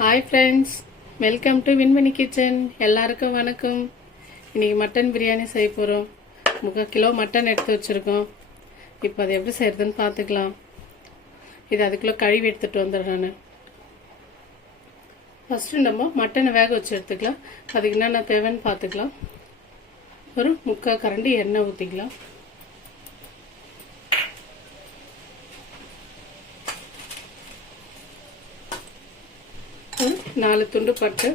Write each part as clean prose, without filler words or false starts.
Hi friends, welcome to Vinmani kitchen. எல்லாருக்கும் வணக்கம். இன்னைக்கு மட்டன் பிரியாணி செய்ய போகிறோம். 3/4 கிலோ மட்டன் எடுத்து வச்சுருக்கோம். இப்போ அதை எப்படி செய்யறதுன்னு பார்த்துக்கலாம். இது அதுக்குள்ளே கழுவி எடுத்துகிட்டு வந்துடுறேன் நான். ஃபஸ்ட்டு நம்ம மட்டனை வேக வச்சு எடுத்துக்கலாம். அதுக்கு என்னென்ன தேவைன்னு பார்த்துக்கலாம். ஒரு 3/4 கரண்டி எண்ணெய் ஊற்றிக்கலாம். ஒரு 4 துண்டு பட்டை,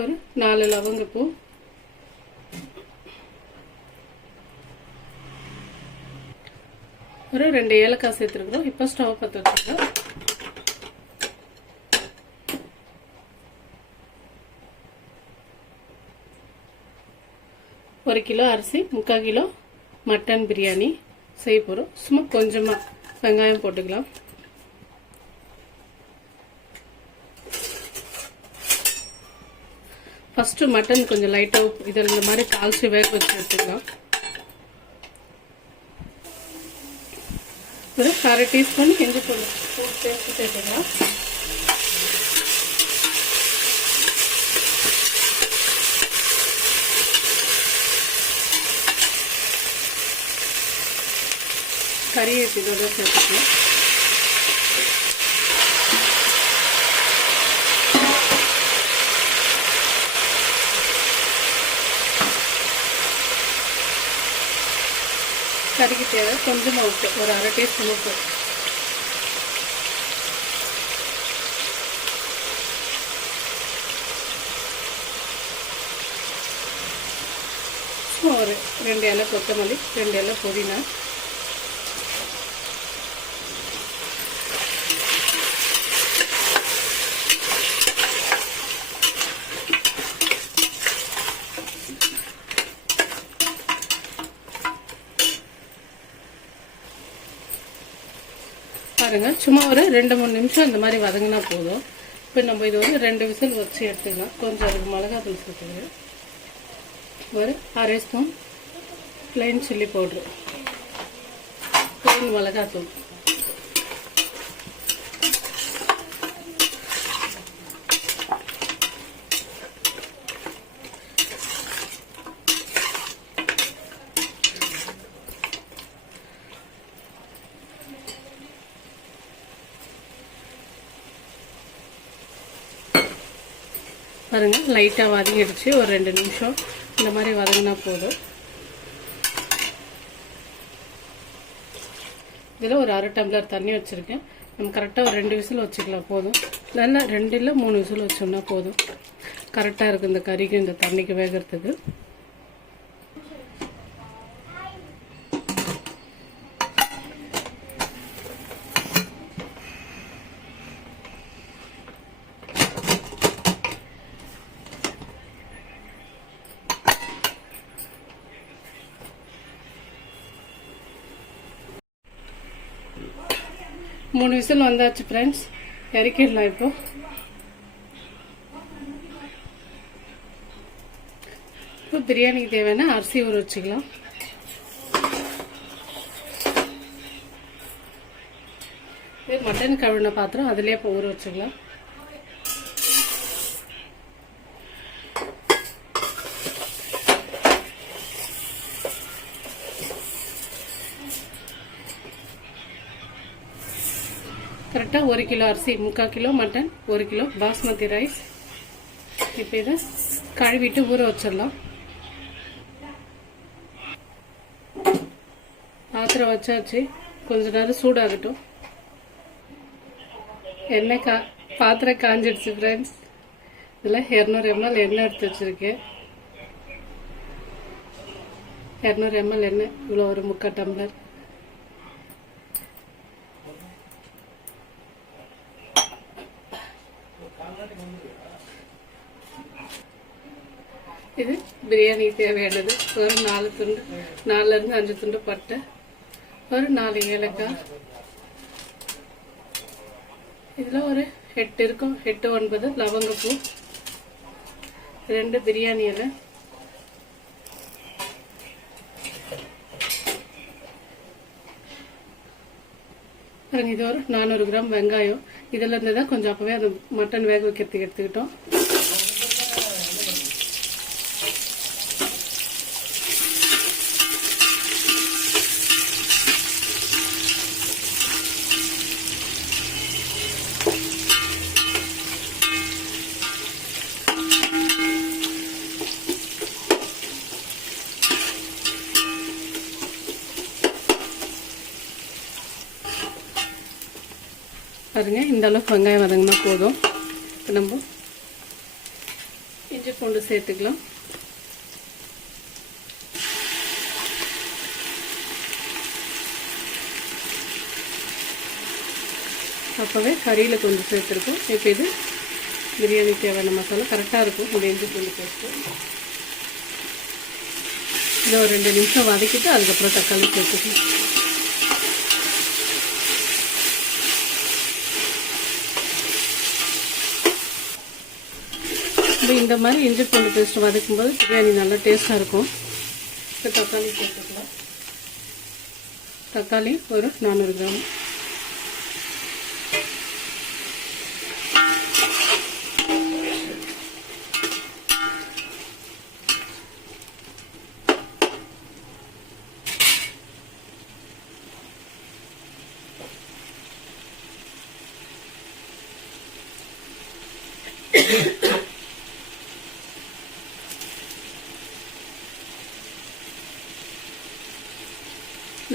ஒரு 4 லவங்கப்பூ, ஒரு 2 ஏலக்காய் சேர்த்துருக்குறோம். இப்போ ஸ்டவ் பற்ற வச்சுக்கலாம். ஒரு கிலோ அரிசி, 3/4 கிலோ மட்டன் பிரியாணி செய்ய போகிறோம். சும்மா கொஞ்சமாக வெங்காயம் போட்டுக்கலாம். ஃபஸ்ட்டு மட்டன் கொஞ்சம் லைட்டாக இதில் இந்த மாதிரி தாளிச்சு வேக வச்சு எடுத்துக்கலாம். ஒரு 1/2 டீஸ்பூன் இஞ்சி பூண்டு பேஸ்ட் சேர்த்துக்கலாம். கறி இதோட சேர்த்துக்கலாம். கறிக்கு தேவை கொஞ்சமாக உப்பு, ஒரு 1/2 டீஸ்பூன் உப்பு. ஒரு 2 இலை கொத்தமல்லி, 2 இலை புதினா, பாருங்க. சும்மா ஒரு 2-3 நிமிஷம் இந்த மாதிரி வதங்கினா போதும். இப்போ நம்ம இது ஒரு 2 விசில் வச்சு எடுத்துக்கலாம். கொஞ்சம் அதுக்கு மிளகாத்தூள் சேர்த்துக்கிறேன். ஒரு 1/2 spoon plain chilli powder, plain மிளகாத்தூள், பாருங்க. லைட்டாக வதங்கிடுச்சு. ஒரு 2 நிமிஷம் இந்த மாதிரி வதங்கினா போதும். இதில் ஒரு 1/2 டம்ளர் தண்ணி வச்சுருக்கேன். நம்ம கரெக்டாக ஒரு 2 விசில் வச்சுக்கலாம் போதும். இல்லைன்னா 2 இல்லை 3 விசில் வச்சோம்னா போதும். கரெக்டாக இருக்குது இந்த கறிக்கு இந்த தண்ணிக்கு வேகிறதுக்கு. மூணு விசில் வந்தாச்சு ஃப்ரெண்ட்ஸ். இறக்கிடலாம். இப்போ பிரியாணிக்கு தேவையான அரிசி ஊற வச்சுக்கலாம். மட்டன் கழுவின பாத்திரம் அதிலே இப்போ ஊற வச்சுக்கலாம். கரெக்டாக 1 கிலோ அரிசி, 3/4 kilo mutton, 1 kilo basmati rice. இப்போ இதை கழுவிட்டு ஊற வச்சிடலாம். பாத்திரம் வச்சாச்சு. கொஞ்ச நேரம் சூடாகட்டும். பாத்திரம் காஞ்சிடுச்சு ஃப்ரெண்ட்ஸ். இதில் 200 ml எண்ணெய் எடுத்து வச்சுருக்கேன். 200 ml எண்ணெய், இவ்வளோ ஒரு 3/4 டம்ளர். இது பிரியாணி தேவையானது. ஒரு 4 5 துண்டு பட்டை, ஒரு 4 ஏலக்காய், இதில் ஒரு 8 இருக்கும், 8-9 லவங்கப்பூ, 2 பிரியாணி இலை, இது ஒரு 400 கிராம் வெங்காயம். இதில் இருந்து தான் கொஞ்சம் அப்போவே அது மட்டன் வேக வைக்கிறதுக்கு எடுத்துக்கிட்டோம். பாருங்க, இந்த அளவுக்கு வெங்காயம் வதங்கினா போதும். இப்போ நம்ம இஞ்சி பூண்டு சேர்த்துக்கலாம். அப்போவே கறியில் கொஞ்சம் சேர்த்துருக்கோம். இப்போ இது பிரியாணி தேவையான மசாலா கரெக்டாக இருக்கும். இந்த இஞ்சி பூண்டு பேஸ்ட்டு இதை ஒரு 2 நிமிஷம் வதக்கிட்டு அதுக்கப்புறம் தக்காளி சேர்த்துக்கலாம். இந்த மாதிரி இஞ்சி பூண்டு பேஸ்ட் வதக்கும்போது பிரியாணி நல்லா டேஸ்ட்டாக இருக்கும். இப்போ தக்காளி சேர்த்துக்கலாம். தக்காளி ஒரு 400 கிராம்.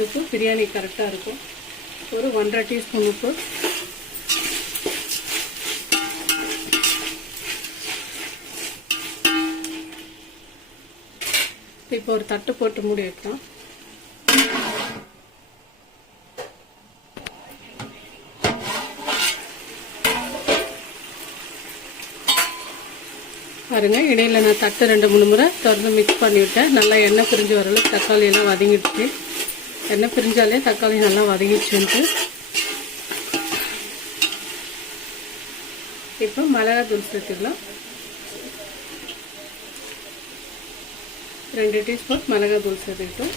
உப்பு பிரியாணி கரெக்டாக இருக்கும். ஒரு 1.5 டீஸ்பூன் உப்பு. இப்போ ஒரு தட்டு போட்டு மூடி வைக்கலாம். பாருங்க, இடையில நான் தட்டு 2-3 முறை திறந்து மிக்ஸ் பண்ணிவிட்டேன். நல்லா எண்ணெய் பிரிஞ்சு வரளவுக்கு தக்காளி எல்லாம் வதங்கிடுச்சு. எண்ணெய் பிரிஞ்சாலே தக்காளி நல்லா வதங்கிடுச்சுன்ட்டு. இப்போ மிளகாத்தூள் சேர்த்துக்கலாம். 2 டீஸ்பூன் மிளகாத்தூள் சேர்த்துக்கிட்டோம்.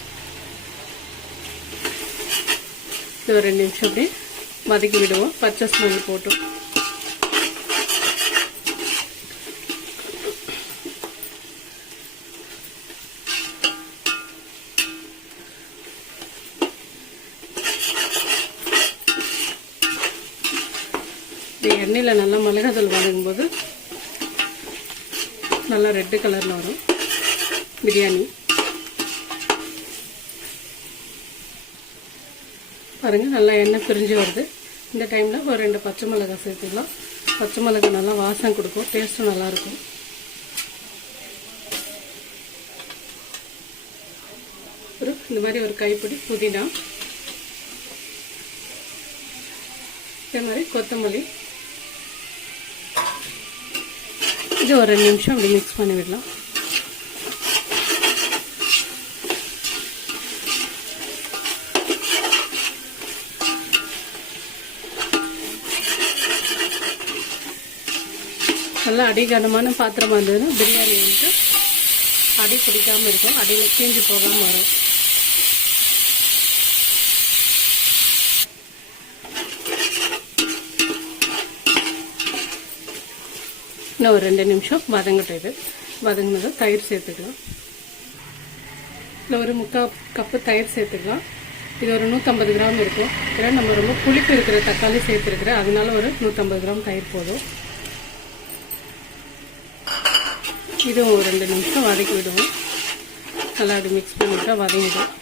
இது ஒரு 2 நிமிஷம் அப்படியே வதக்கி விடுவோம், பச்சை ஸ்மெல் போட்டு. எண்ணெயில் நல்லா மிளகாத்தூள் வதங்கும் போது நல்லா ரெட்டு கலரில் வரும் பிரியாணி. பாருங்கள், நல்லா எண்ணெய் பிரிஞ்சு வருது. இந்த டைமில் ஒரு 2 பச்சை மிளகாய் சேர்த்துக்கலாம். பச்சை மிளகாய் நல்லா வாசம் கொடுக்கும், டேஸ்ட்டும் நல்லாயிருக்கும். இந்த மாதிரி ஒரு கைப்பிடி புதினா, இதே மாதிரி கொத்தமல்லி. இது ஒரு 2 நிமிஷம் அப்படி மிக்ஸ் பண்ணி விடலாம். நல்லா அடிகனமான பாத்திரமாக இருந்ததுன்னா பிரியாணி வந்து அடி பிடிக்காமல் இருக்கும், அடியில் தீஞ்சு போகாமல் வரும். இன்னும் ஒரு 2 நிமிஷம் வதங்கட்டும். இது வதங்கினதும் தயிர் சேர்த்துக்கலாம். இல்லை ஒரு 3/4 கப்பு தயிர் சேர்த்துக்கலாம். இது ஒரு 150 கிராம் இருக்கும். ஏன்னா நம்ம ரொம்ப புளிப்பு இருக்கிற தக்காளி சேர்த்துருக்குறேன், அதனால ஒரு 150 கிராம் தயிர் போதும். இதுவும் ஒரு 2 நிமிஷம் வதக்கி விடுவோம். நல்லா அது மிக்ஸ் பண்ணிவிட்டா வதங்கிடும்.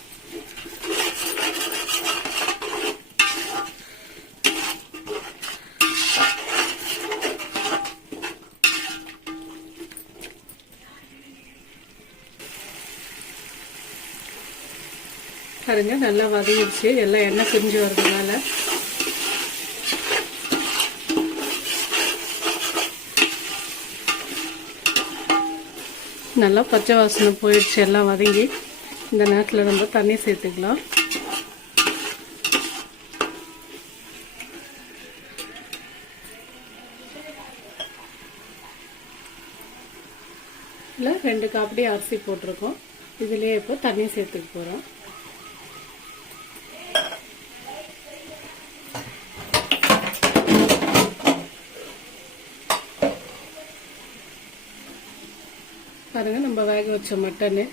பாருங்க, நல்லா வதங்கிடுச்சு. எல்லாம் எண்ணெய் பிரிஞ்சு வர்றதுனால நல்லா பச்சை வாசனை போயிடுச்சு, எல்லாம் வதங்கி. இந்த நேரத்தில் நம்ம தண்ணி சேர்த்துக்கலாம். இல்லை 2 காப்படி அரிசி போட்டிருக்கோம். இதுலேயே இப்போ தண்ணி சேர்த்துக்க போகிறோம். பாருங்கள் நம்ம வேக வச்ச மட்டனு.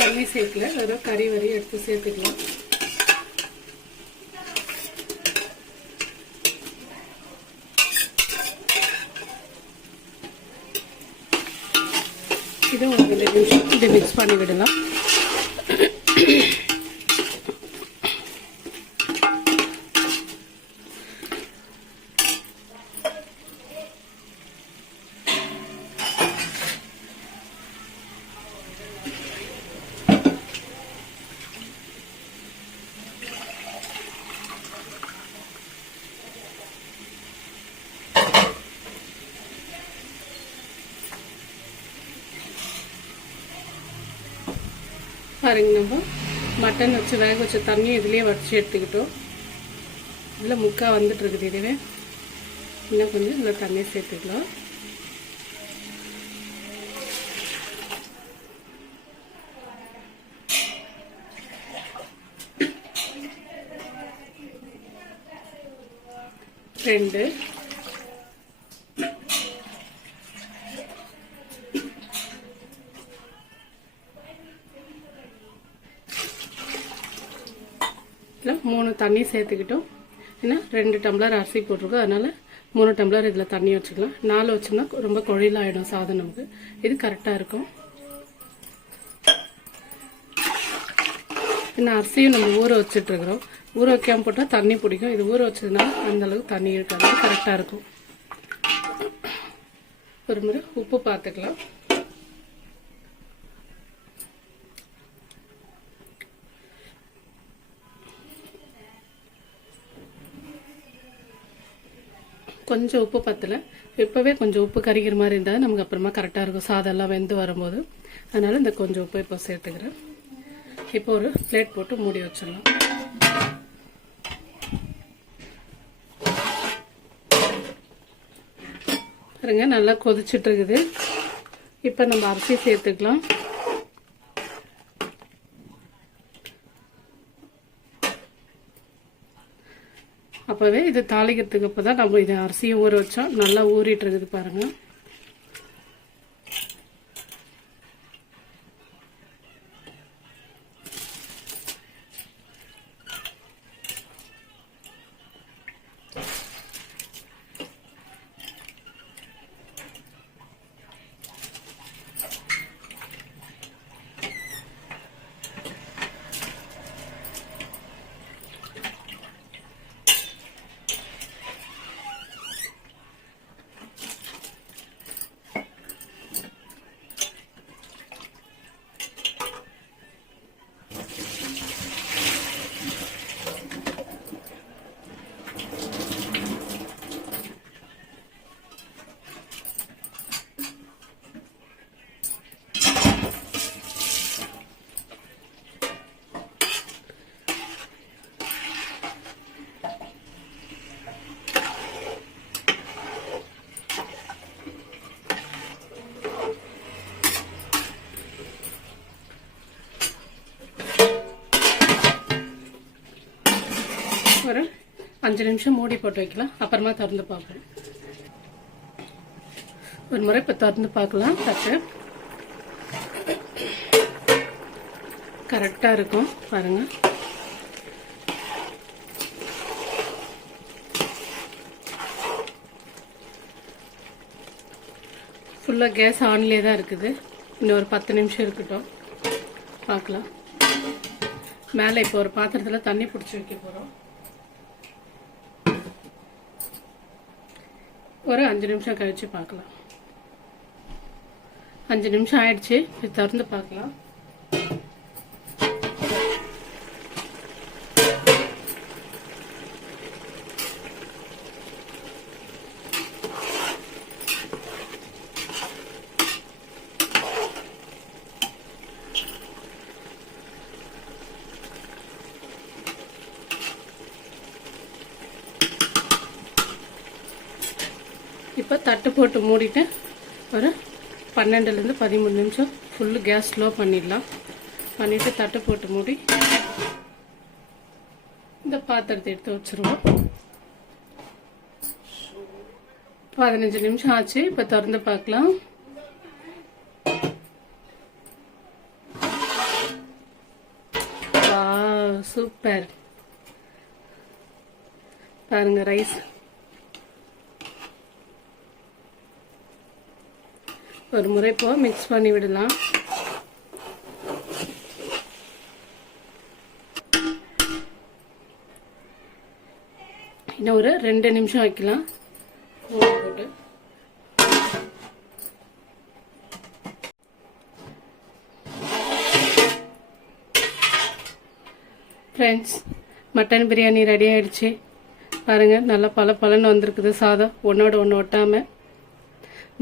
தண்ணி சேர்க்கல, வெறும் கறி வரி எடுத்து சேர்த்துக்கலாம். இது ஒரு 2 நிமிஷம் இதை மிக்ஸ் பண்ணி விடலாம். பாருங்க, நம்ம மட்டன் வச்சு வேக வச்ச தண்ணியை இதுலேயே வடிச்சு எடுத்துக்கிட்டோம். இதில் முக்கால் வந்துட்டு இருக்குது. இதுவே இன்னும் கொஞ்சம் இதில் தண்ணியை சேர்த்துக்கலாம். ரெண்டு மூணு தண்ணி சேர்த்துக்கிட்டோம். ஏன்னா 2 டம்ளர் அரிசி போட்டிருக்கோம், அதனால 3 டம்ளர் இதில் தண்ணி வச்சுக்கலாம். 4 வச்சோம்னா ரொம்ப குழையில ஆகிடும் சாதம். நமக்கு இது கரெக்டாக இருக்கும். இன்னும் அரிசியும் நம்ம ஊற வச்சுட்ருக்குறோம். ஊற வைக்காமல் போட்டால் தண்ணி பிடிக்கும். இது ஊற வச்சதுனால அந்தளவுக்கு தண்ணி இருக்காது, கரெக்டாக இருக்கும். ஒரு முறை உப்பு பார்த்துக்கலாம். கொஞ்சம் உப்பு பத்தலை. இப்போவே கொஞ்சம் உப்பு கறிக்கிற மாதிரி இருந்தால் நமக்கு அப்புறமா கரெக்டாக இருக்கும் சாதம் எல்லாம் வெந்து வரும்போது. அதனால் இந்த கொஞ்சம் உப்பு இப்போ சேர்த்துக்கிறேன். இப்போ ஒரு பிளேட் போட்டு மூடி வச்சிடலாம். பாருங்க, நல்லா கொதிச்சுட்டு இருக்குது. இப்போ நம்ம அரிசி சேர்த்துக்கலாம். அப்போவே இது தாளிக்கிறதுக்கு அப்போ தான் நம்ம இதை அரிசியை ஊற வச்சோம். நல்லா ஊறிட்டு இருக்குது பாருங்கள். ஒரு 5 நிமிஷம் மூடி போட்டு வைக்கலாம். அப்புறமா திறந்து பார்ப்போம். ஒரு முறை இப்போ திறந்து பார்க்கலாம். தட்டு கரெக்டாக இருக்கும் பாருங்க. ஃபுல்லாக கேஸ் ஆன்லேயே தான் இருக்குது. இன்னும் ஒரு 10 நிமிஷம் இருக்கட்டும், பார்க்கலாம். மேலே இப்போ ஒரு பாத்திரத்தில் தண்ணி பிடிச்சி வைக்க போகிறோம். ஒரு 5 நிமிஷம் கழிச்சு பார்க்கலாம். 5 நிமிஷம் ஆயிடுச்சு. இது திறந்து பார்க்கலாம். இப்போ தட்டு போட்டு மூடிட்டு ஒரு 12லேருந்து 13 நிமிஷம் ஃபுல்லு கேஸ் ஸ்லோ பண்ணிடலாம். பண்ணிவிட்டு தட்டு போட்டு மூடி இந்த பாத்திரத்தை எடுத்து வச்சுருவோம். 15 நிமிஷம் ஆச்சு. இப்போ திறந்து பார்க்கலாம். சூப்பர் பாருங்க ரைஸ். ஒரு முறை இப்போ மிக்ஸ் பண்ணி விடலாம். இன்னும் ஒரு 2 நிமிஷம் வைக்கலாம். போட்டு ஃப்ரெண்ட்ஸ், மட்டன் பிரியாணி ரெடி ஆயிடுச்சு. பாருங்கள், நல்லா பலன்னு வந்திருக்குது. சாதம் ஒன்றோட ஒன்று ஒட்டாமல்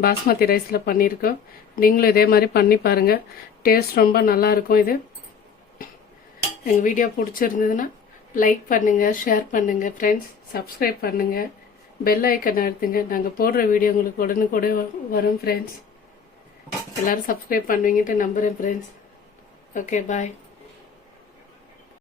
பாஸ்மதி ரைஸில் பண்ணியிருக்கோம். நீங்களும் இதே மாதிரி பண்ணி பாருங்கள். டேஸ்ட் ரொம்ப நல்லாயிருக்கும். இது எங்கள் வீடியோ பிடிச்சிருந்ததுன்னா லைக் பண்ணுங்கள், ஷேர் பண்ணுங்கள் ஃப்ரெண்ட்ஸ். சப்ஸ்கிரைப் பண்ணுங்கள், பெல் ஐக்கன் அழுத்துங்க. நாங்கள் போடுற வீடியோ உங்களுக்கு உடனுக்குடனே வரும் ஃப்ரெண்ட்ஸ். எல்லோரும் சப்ஸ்கிரைப் பண்ணுவீங்கன்ட்டு நம்புகிறேன் ஃப்ரெண்ட்ஸ். ஓகே, பாய்.